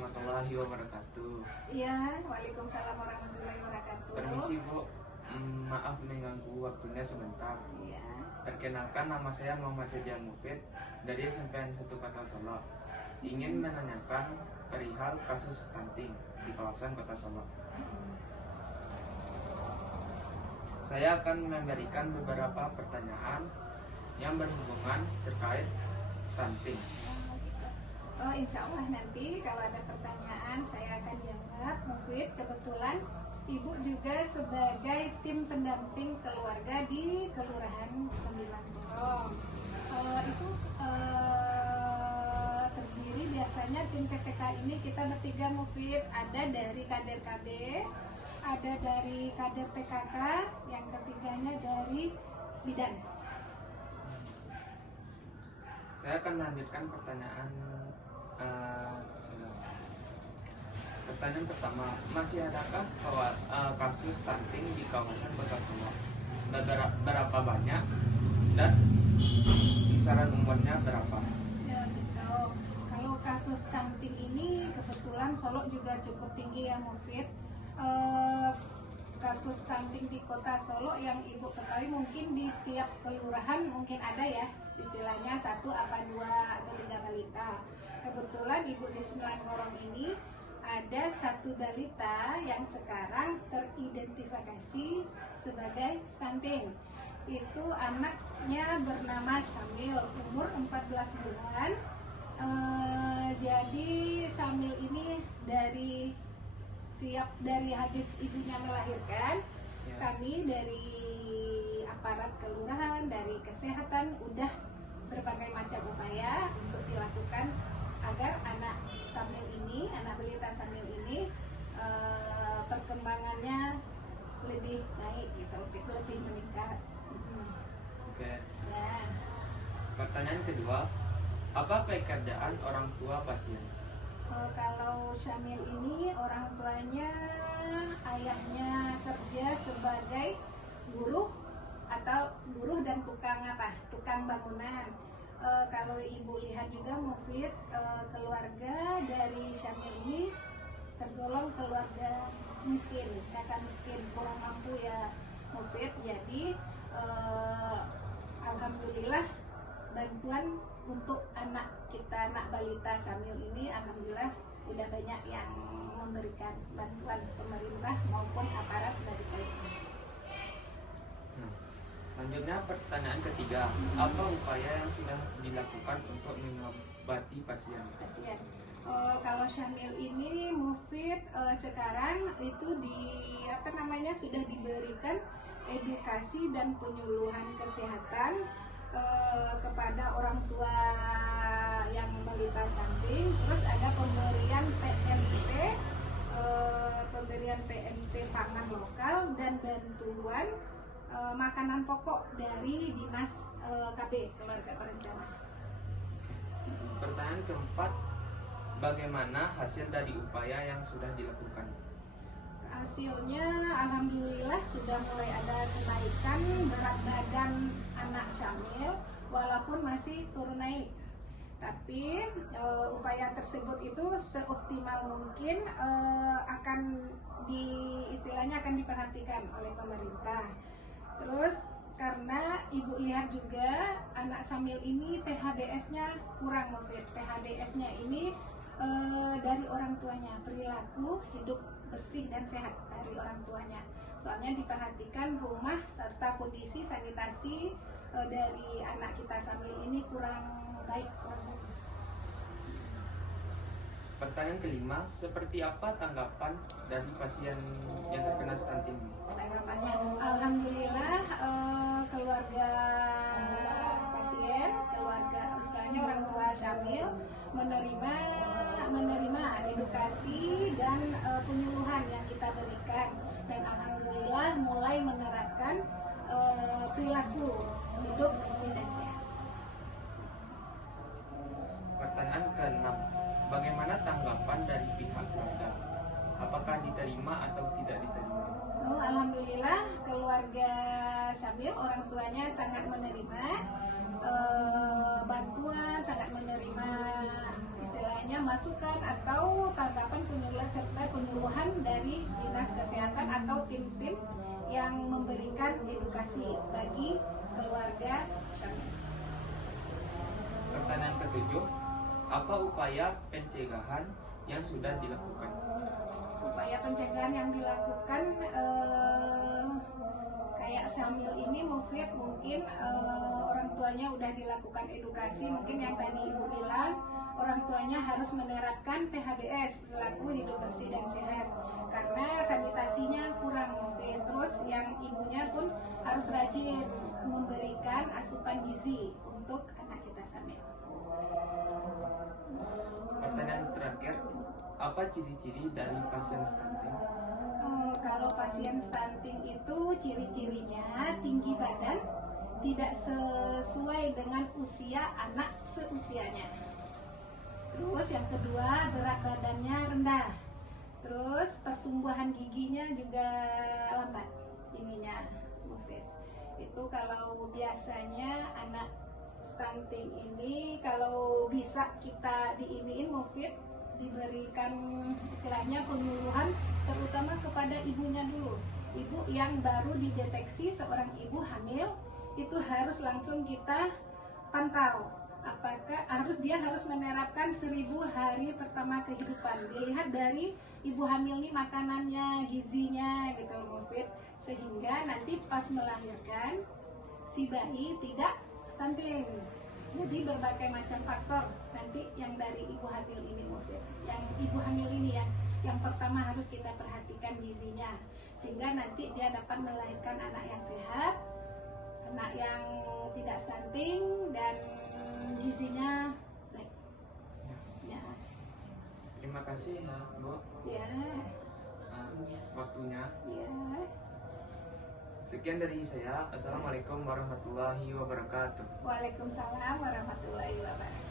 warahmatullahi wabarakatuh. Iya, waalaikumsalam warahmatullahi wabarakatuh. Permisi Bu, maaf mengganggu waktunya sebentar. Iya. Perkenalkan, nama saya Muhammad Sedian Mufid dari SMPN 1 Kota Solo. Ingin menanyakan perihal kasus stunting di kawasan Kota Solo. Saya akan memberikan beberapa pertanyaan yang berhubungan terkait stunting. Oh, insya Allah nanti kalau ada pertanyaan saya akan jawab. Mufid, kebetulan Ibu juga sebagai tim pendamping keluarga di Kelurahan Sembilan Gorong. Itu terdiri biasanya tim PPK ini kita bertiga, Mufid. Ada dari kader KB, ada dari kader PKK, yang ketiganya dari bidan. Saya akan melanjutkan pertanyaan pertama, masih adakah kasus stunting di kawasan Kota Solo? Berapa banyak dan kisaran umurnya berapa? Ya, betul. Kalau kasus stunting ini kebetulan Solo juga cukup tinggi ya, Mufid. Kasus stunting di Kota Solo yang Ibu ketahui mungkin di tiap kelurahan mungkin ada ya, istilahnya 1 apa 2 atau 3 balita. Kebetulan Ibu di Sembilan Gorong ini ada 1 balita yang sekarang teridentifikasi sebagai stunting. Itu anaknya bernama Syamil, umur 14 bulan. Jadi Syamil ini dari habis ibunya melahirkan, Ya. Kami dari aparat kelurahan, dari kesehatan udah berbagai macam upaya untuk dilakukan agar anak Syamil ini, anak balita Syamil ini perkembangannya lebih baik gitu, lebih meningkat. Oke. Ya. Pertanyaan kedua, apa pekerjaan orang tua pasien? Kalau Syamil ini orang tuanya, ayahnya kerja sebagai buruh dan tukang bangunan. Kalau Ibu lihat juga, Mufid, keluarga dari Syamil ini tergolong keluarga miskin, kakak miskin, kurang mampu ya, Mufid. Jadi alhamdulillah bantuan untuk anak kita, anak balita Syamil ini, alhamdulillah udah banyak yang memberikan bantuan pemerintah maupun aparat dari TNI. Selanjutnya pertanyaan ketiga, apa upaya yang sudah dilakukan untuk mengobati pasien? Kalau Syamil ini, Mufid, sekarang itu sudah diberikan edukasi dan penyuluhan kesehatan kepada orang tua yang balita stunting. Terus ada pemberian PMT pangan lokal dan bantuan makanan pokok dari dinas KB, keluarga berencana. Pertanyaan keempat, bagaimana hasil dari upaya yang sudah dilakukan? Hasilnya alhamdulillah sudah mulai ada kenaikan berat badan anak Syamil, walaupun masih turun naik. Tapi upaya tersebut itu seoptimal mungkin akan diperhatikan oleh pemerintah. Terus karena Ibu lihat juga anak Syamil ini PHBS-nya kurang, Mufid. PHBS-nya ini dari orang tuanya, perilaku hidup bersih dan sehat dari orang tuanya. Soalnya diperhatikan rumah serta kondisi sanitasi dari anak kita Syamil ini kurang baik, kurang bagus. Pertanyaan kelima, seperti apa tanggapan dari pasien yang terkena stunting? Tanggapannya, alhamdulillah keluarga pasien, istilahnya orang tua Syamil menerima edukasi dan penyuluhan yang kita berikan, dan alhamdulillah mulai menerapkan perilaku hidup bersih dan sehat. Pertanyaan keenam, bagaimana tanggapan dari pihak keluarga? Apakah diterima atau tidak diterima? Alhamdulillah keluarga Syamil, orang tuanya sangat menerima bantuan, sangat menerima istilahnya masukan atau tanggapan penyuluhan serta penyuluhan dari dinas kesehatan atau tim-tim yang memberikan edukasi bagi keluarga Syamil. Pertanyaan ketujuh, apa upaya pencegahan yang sudah dilakukan? Upaya pencegahan yang dilakukan kayak Syamil ini Mufid mungkin orang tuanya udah dilakukan edukasi, mungkin yang tadi ibu bilang orang tuanya harus menerapkan PHBS, perilaku hidup bersih dan sehat, karena sanitasinya kurang Mufid. Terus yang ibunya pun harus rajin memberikan asupan gizi untuk anak kita Syamil. Pertanyaan terakhir, apa ciri-ciri dari pasien stunting? Kalau pasien stunting itu ciri-cirinya tinggi badan, tidak sesuai dengan usia anak seusianya. Terus yang kedua, berat badannya rendah. Terus pertumbuhan giginya juga lambat. Ininya, Mufid. Itu kalau biasanya anak stunting ini kalau bisa kita diiniin Mufid, diberikan istilahnya penyuluhan terutama kepada ibunya dulu. Ibu yang baru dideteksi seorang ibu hamil itu harus langsung kita pantau. Apakah dia harus menerapkan 1000 hari pertama kehidupan. Dilihat dari ibu hamil ini makanannya, gizinya gitu Mufid, sehingga nanti pas melahirkan si bayi tidak stunting. Jadi berbagai macam faktor nanti yang dari ibu hamil ini Mufid. Yang ibu hamil ini ya, yang pertama harus kita perhatikan gizinya, sehingga nanti dia dapat melahirkan anak yang sehat, anak yang tidak stunting dan gizinya baik. Ya. Terima kasih ya, Bu. Ya. Waktunya. Ya. Sekian dari saya. Assalamualaikum warahmatullahi wabarakatuh. Waalaikumsalam warahmatullahi wabarakatuh.